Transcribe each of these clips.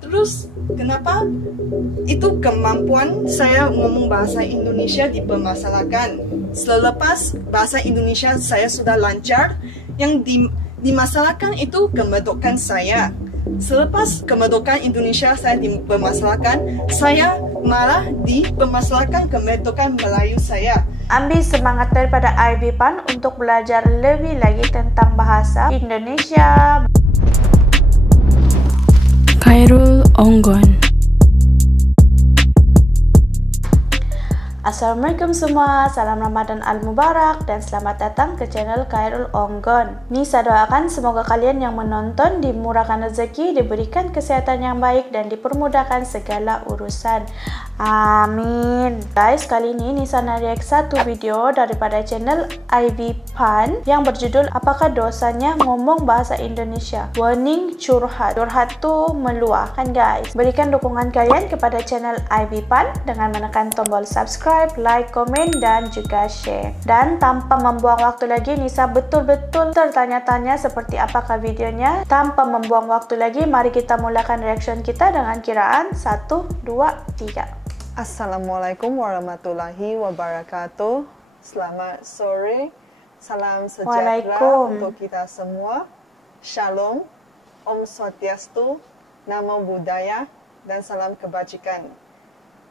Terus kenapa itu kemampuan saya ngomong bahasa Indonesia dipermasalahkan? Selepas bahasa Indonesia saya sudah lancar, yang dimasalahkan itu kemerdekaan saya. Selepas kemerdekaan Indonesia saya dipermasalahkan, saya malah dipermasalahkan kemerdekaan Melayu saya. Ambil semangat daripada IB PAN untuk belajar lebih lagi tentang bahasa Indonesia. Khairul Onggon. Assalamualaikum semua, salam Ramadan Al-Mubarak dan selamat datang ke channel Khairul Onggon. Nisa doakan semoga kalian yang menonton dimurahkan rezeki, diberikan kesehatan yang baik dan dipermudahkan segala urusan. Amin. Guys, kali ini Nisa nak react satu video daripada channel IB PAN yang berjudul Apakah Dosanya Ngomong Bahasa Indonesia? Warning curhat. Curhat tu meluah kan guys. Berikan dukungan kalian kepada channel IB PAN dengan menekan tombol subscribe, like, komen dan juga share. Dan tanpa membuang waktu lagi, Nisa betul-betul tertanya-tanya seperti apakah videonya. Tanpa membuang waktu lagi, mari kita mulakan reaction kita dengan kiraan 1, 2, 3. Assalamualaikum warahmatullahi wabarakatuh. Selamat sore, salam sejahtera untuk kita semua. Shalom, Om Swastiastu, Namo Buddhaya, dan salam kebajikan.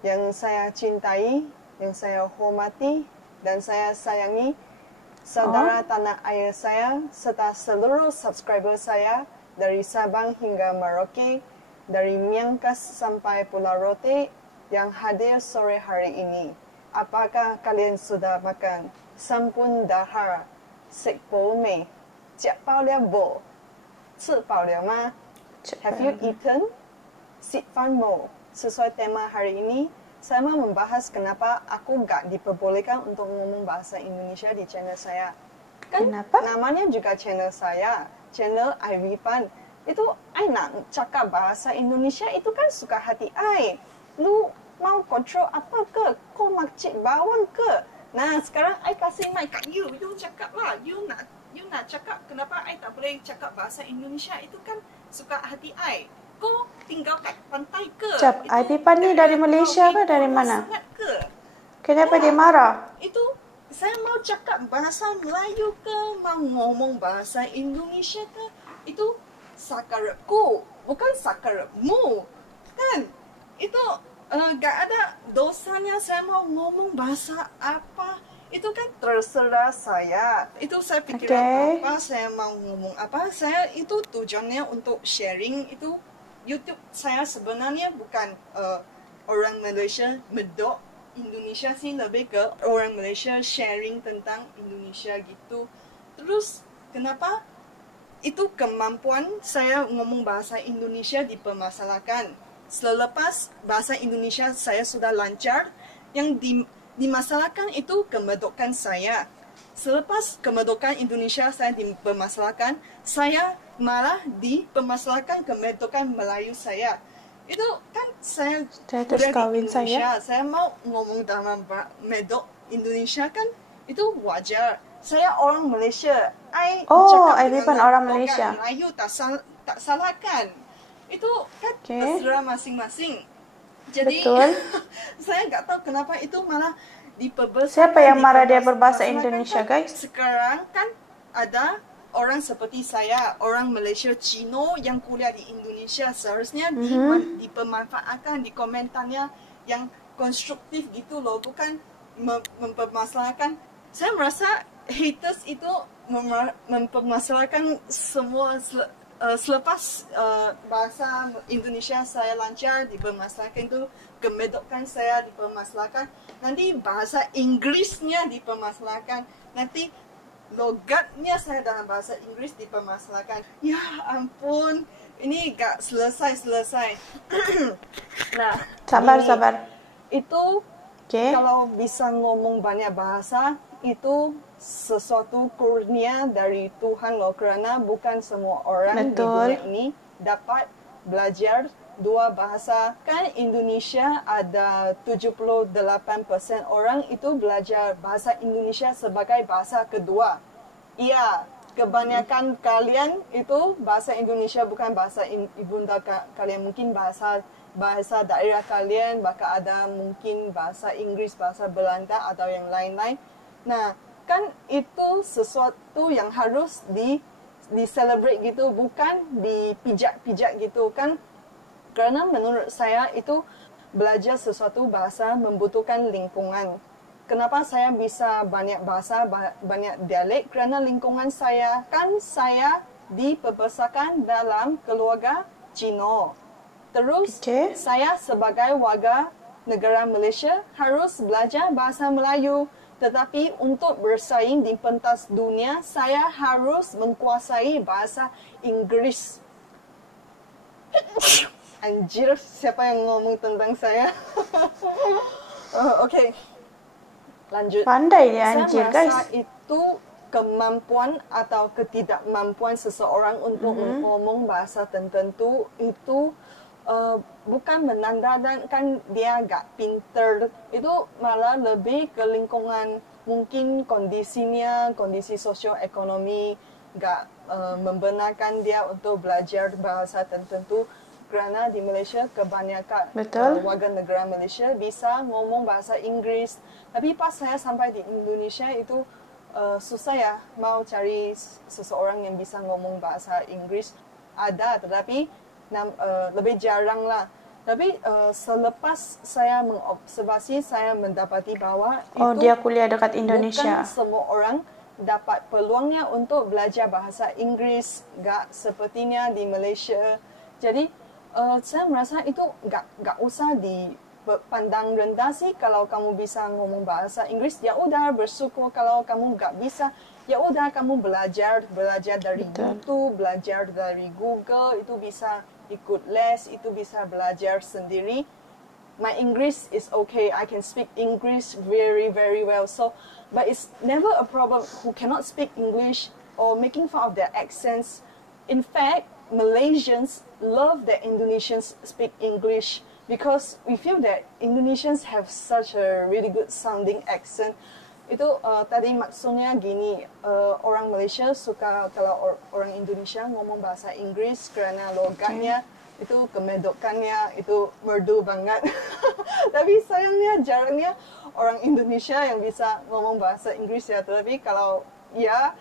Yang saya cintai, yang saya hormati, dan saya sayangi saudara tanah air saya, serta seluruh subscriber saya dari Sabang hingga Merauke, dari Miangkas sampai Pulau Rote, yang hadir sore hari ini. Apakah kalian sudah makan? Sampun dahar, sek po mei, jiak bao liao bo, ci bao liao ma? Have you eaten? Sit fan mo. Sesuai tema hari ini, saya mau membahas kenapa aku gak diperbolehkan untuk ngomong bahasa Indonesia di channel saya. Kan kenapa? Namanya juga channel saya, channel IB PAN. Itu I nak cakap bahasa Indonesia itu kan suka hati I. Lu mau kontrol apa ke? Kau makcik bawang ke? Nah, sekarang I kasih mic kat you. You cakap lah. You nak cakap kenapa I tak boleh cakap bahasa Indonesia? Itu kan suka hati I. Kau tinggal kat pantai ke? Cap, IB PAN ni dari Malaysia ke dari mana? Kenapa dia marah? Itu saya mau cakap bahasa Melayu ke? Mau ngomong bahasa Indonesia ke? Itu sakarepku, bukan sakarepmu. Kan? Itu gak ada dosanya saya mau ngomong bahasa apa. Itu kan terserah saya. Itu saya pikiran apa, saya mau ngomong apa. Saya itu tujuannya untuk sharing. Itu YouTube saya sebenarnya bukan orang Malaysia medok Indonesia sih, lebih ke orang Malaysia sharing tentang Indonesia gitu. Terus kenapa itu kemampuan saya ngomong bahasa Indonesia dipermasalahkan? Selepas bahasa Indonesia saya sudah lancar, yang dimasalahkan itu kemerdekaan saya. Selepas kemerdekaan Indonesia saya dipermasalahkan, saya malah dipermasalahkan kemerdekaan Melayu saya. Itu kan saya terus kawin Indonesia, saya mau ngomong dalam medok Indonesia kan itu wajar. Saya orang Malaysia, IB PAN orang Malaysia. Melayu tak salah kan? Itu kan terserah masing-masing. Jadi saya nggak tahu kenapa itu malah diperbesarkan. Siapa yang marah dia berbahasa Indonesia, guys? Sekarang kan ada orang seperti saya, orang Malaysia Cino yang kuliah di Indonesia, seharusnya dipermanfaatkan di komentarnya yang konstruktif gitu loh, bukan mempermasalahkan. Saya merasa haters itu mempermasalahkan semua. Selepas bahasa Indonesia saya lancar dipermasalahkan, itu kemerdekaan saya dipermasalahkan, nanti bahasa Inggrisnya dipermasalahkan, nanti logatnya saya dalam bahasa Inggris dipermasalahkan. Ya ampun, ini gak selesai. Nah, sabar. Itu kalau bisa ngomong banyak bahasa itu sesuatu kurnia dari Tuhan loh, karena bukan semua orang di dunia ini dapat belajar dua bahasa. Kan Indonesia ada 78% orang itu belajar bahasa Indonesia sebagai bahasa kedua. Iya, kebanyakan kalian itu bahasa Indonesia bukan bahasa ibunda kalian, mungkin bahasa daerah kalian, bahkan ada mungkin bahasa Inggris, bahasa Belanda atau yang lain-lain. Nah, kan itu sesuatu yang harus di-celebrate gitu, bukan dipijak-pijak gitu kan. Karena menurut saya itu belajar sesuatu bahasa membutuhkan lingkungan. Kenapa saya bisa banyak bahasa, banyak dialek? Kerana lingkungan saya, kan saya dibesarkan dalam keluarga Cina. Terus saya sebagai warga negara Malaysia harus belajar bahasa Melayu. Tetapi untuk bersaing di pentas dunia, saya harus menguasai bahasa Inggris. Anjir, siapa yang ngomong tentang saya? Okey. Lanjut. Pandai dia anjir, guys. Saya rasa itu kemampuan atau ketidakmampuan seseorang untuk ngomong bahasa tertentu itu bukan menandakan dia agak pintar. Itu malah lebih ke lingkungan, mungkin kondisinya, kondisi sosioekonomi agak membenarkan dia untuk belajar bahasa tertentu. Kerana di Malaysia kebanyakan warga negara Malaysia bisa ngomong bahasa Inggris. Tapi pas saya sampai di Indonesia itu susah ya mau cari seseorang yang bisa ngomong bahasa Inggris. Ada, tetapi lebih jarang lah. Tapi selepas saya mengobservasi, saya mendapati bahawa dia kuliah dekat Indonesia. Bukan semua orang dapat peluangnya untuk belajar bahasa Inggris. Gak sepertinya di Malaysia. Jadi saya merasa itu gak usah dipandang rendah sih. Kalau kamu bisa ngomong bahasa Inggris, ya udah bersyukur. Kalau kamu gak bisa, ya udah kamu belajar dari YouTube, belajar dari Google, itu bisa ikut les, itu bisa belajar sendiri. My English is okay. I can speak English very, very well. So, but it's never a problem who cannot speak English or making fun of their accents. In fact, Malaysians love that Indonesians speak English because we feel that Indonesians have such a really good sounding accent. Itu tadi maksudnya gini, orang Malaysia suka kalau orang Indonesia ngomong bahasa Inggris kerana logatnya itu kemedokannya itu merdu banget. Tapi sayangnya jarangnya orang Indonesia yang bisa ngomong bahasa Inggris ya. Tapi kalau ya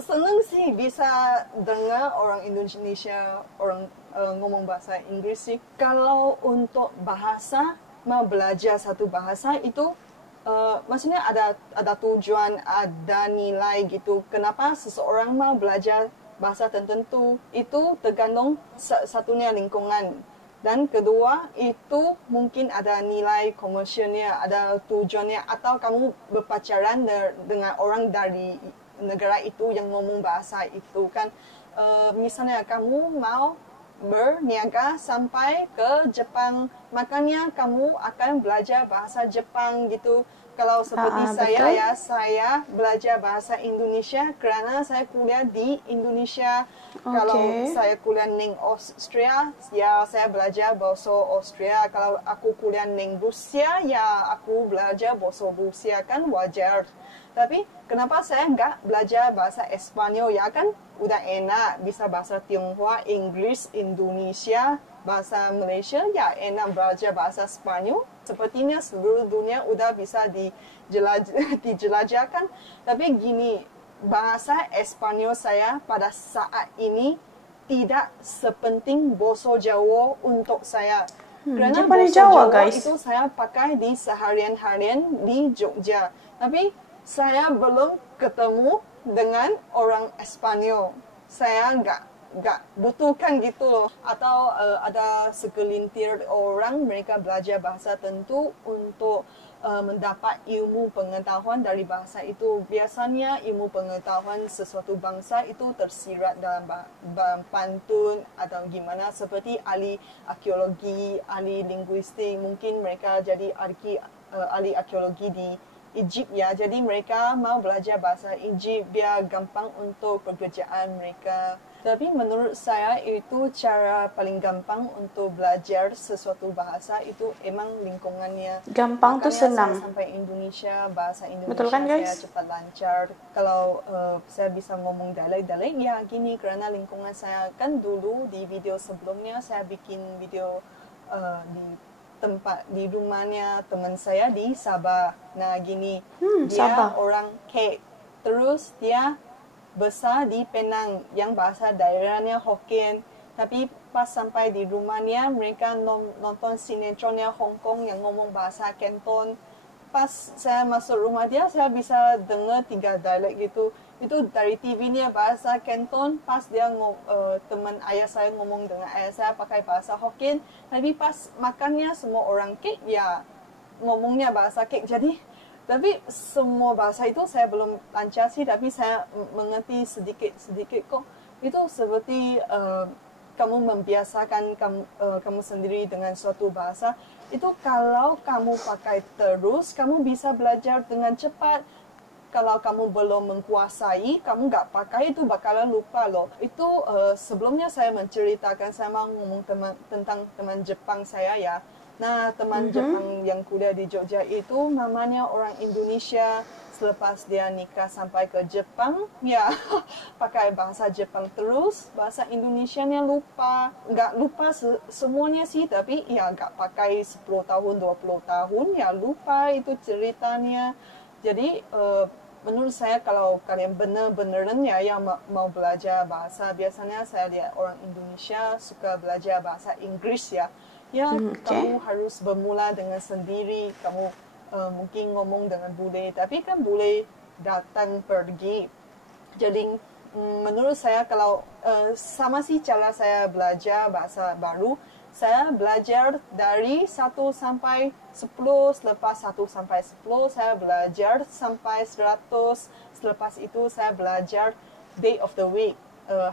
senang sih bisa dengar orang Indonesia ngomong bahasa Inggris sih. Kalau untuk bahasa, mau belajar satu bahasa itu maksudnya ada tujuan, ada nilai gitu. Kenapa seseorang mau belajar bahasa tertentu? Itu tergantung satunya lingkungan. Dan kedua, itu mungkin ada nilai komersialnya, ada tujuannya. Atau kamu berpacaran dengan orang dari negara itu yang ngomong bahasa itu kan. Misalnya kamu mau berniaga sampai ke Jepang, makanya kamu akan belajar bahasa Jepang gitu. Kalau seperti saya belajar bahasa Indonesia kerana saya kuliah di Indonesia. Kalau saya kuliah di Austria, ya saya belajar bahasa Austria. Kalau aku kuliah di Rusia, ya aku belajar bahasa Rusia, kan wajar. Tapi kenapa saya enggak belajar bahasa Espanyol? Ya kan udah enak, bisa bahasa Tionghoa, Inggris, Indonesia, bahasa Malaysia, ya enak belajar bahasa Spanyol. Sepertinya seluruh dunia udah bisa dijelajahkan. Tapi gini, bahasa Espanyol saya pada saat ini tidak sepenting bahasa Jawa untuk saya. Kerana bahasa Jawa itu saya pakai di seharian-harian di Jogja. Tapi saya belum ketemu dengan orang Espanyol. Saya enggak butuhkan gitu loh. Atau ada segelintir orang mereka belajar bahasa tertentu untuk mendapat ilmu pengetahuan dari bahasa itu. Biasanya ilmu pengetahuan sesuatu bangsa itu tersirat dalam pantun atau gimana, seperti ahli arkeologi, ahli linguistik. Mungkin mereka jadi ahli arkeologi di Egypt ya. Jadi mereka mau belajar bahasa Egypt biar gampang untuk pekerjaan mereka. Tapi menurut saya itu cara paling gampang untuk belajar sesuatu bahasa itu emang lingkungannya. Gampang tuh senang. Saya sampai Indonesia, bahasa Indonesia Betul kan, guys? saya cepat lancar. Kalau saya bisa ngomong dialek-dialek ya gini karena lingkungan saya kan dulu di video sebelumnya saya bikin video di rumahnya teman saya di Sabah. Nah gini, dia Sabah. orang Kek. Terus dia besar di Penang yang bahasa daerahnya Hokkien. Tapi pas sampai di rumahnya mereka nonton sinetronnya Hong Kong yang ngomong bahasa Canton. Pas saya masuk rumah dia saya bisa dengar 3 dialek gitu. Itu dari TV-nya bahasa Canton. Pas dia teman ayah saya ngomong dengan ayah saya pakai bahasa Hokkien. Tapi pas makannya semua orang Kek ya ngomongnya bahasa Kek. Tapi semua bahasa itu saya belum lancar sih, tapi saya mengerti sedikit-sedikit kok. Itu seperti kamu membiasakan kamu sendiri dengan suatu bahasa. Itu kalau kamu pakai terus, kamu bisa belajar dengan cepat. Kalau kamu belum menguasai, kamu nggak pakai itu bakalan lupa loh. Itu sebelumnya saya menceritakan, saya mau ngomong tentang teman Jepang saya ya. Nah, teman Jepang yang kuliah di Jogja itu namanya orang Indonesia. Selepas dia nikah sampai ke Jepang, ya pakai bahasa Jepang terus, bahasa Indonesianya lupa. Nggak lupa semuanya sih, tapi ya nggak pakai 10 tahun, 20 tahun, ya lupa itu ceritanya. Jadi, menurut saya kalau kalian bener-beneran ya yang mau belajar bahasa, biasanya saya lihat orang Indonesia suka belajar bahasa Inggris ya. Ya, kamu harus bermula dengan sendiri. Kamu mungkin ngomong dengan bule, tapi kan bule datang pergi. Jadi menurut saya kalau sama sih cara saya belajar bahasa baru. Saya belajar dari 1 sampai 10, selepas 1 sampai 10 saya belajar sampai 100. Selepas itu saya belajar day of the week,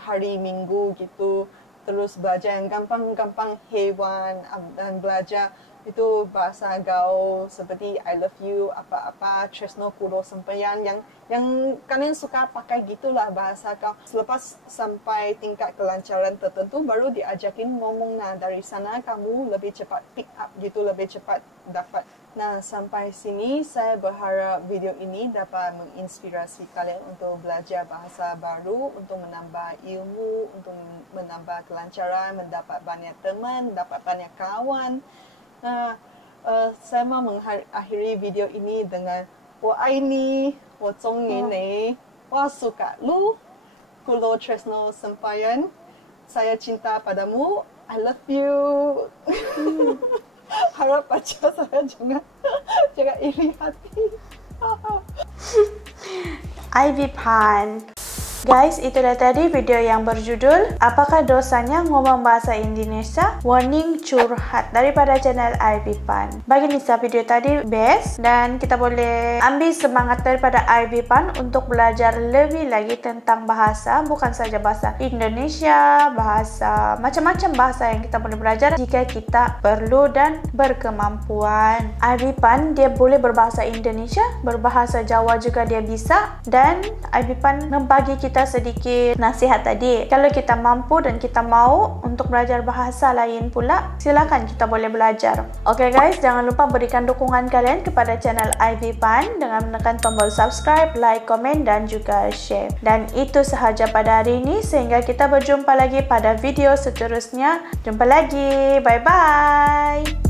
hari Minggu gitu. Terus belajar yang gampang-gampang hewan dan belajar itu bahasa gaul seperti I love you, apa-apa, tresno kudo sembahyang yang kalian suka pakai gitulah bahasa kau. Selepas sampai tingkat kelancaran tertentu baru diajakin ngomong. Nah dari sana kamu lebih cepat pick up gitu, lebih cepat dapat. Nah sampai sini saya berharap video ini dapat menginspirasi kalian untuk belajar bahasa baru, untuk menambah ilmu, untuk menambah kelancaran, mendapat banyak teman, mendapat banyak kawan. Nah, saya mau mengakhiri video ini dengan 我爱你，我中意你，我suka lu, kulo tresno sempayan, saya cinta padamu, I love you. Harap baca saya jangan iri hati. Ivy Pan. Guys, itu dah tadi video yang berjudul Apakah Dosanya Ngomong Bahasa Indonesia? Warning Curhat daripada channel Ivy Pan. Bagi Nisa, video tadi best dan kita boleh ambil semangat daripada Ivy Pan untuk belajar lebih lagi tentang bahasa, bukan saja bahasa Indonesia, bahasa macam-macam bahasa yang kita boleh belajar jika kita perlu dan berkemampuan. Ivy Pan dia boleh berbahasa Indonesia, berbahasa Jawa juga dia bisa, dan Ivy Pan membagi kita sedikit nasihat tadi. Kalau kita mampu dan kita mau untuk belajar bahasa lain pula, silakan kita boleh belajar. Oke guys, jangan lupa berikan dukungan kalian kepada channel Ivy Pan dengan menekan tombol subscribe, like, komen dan juga share. Dan itu sahaja pada hari ini, sehingga kita berjumpa lagi pada video seterusnya. Jumpa lagi, bye bye.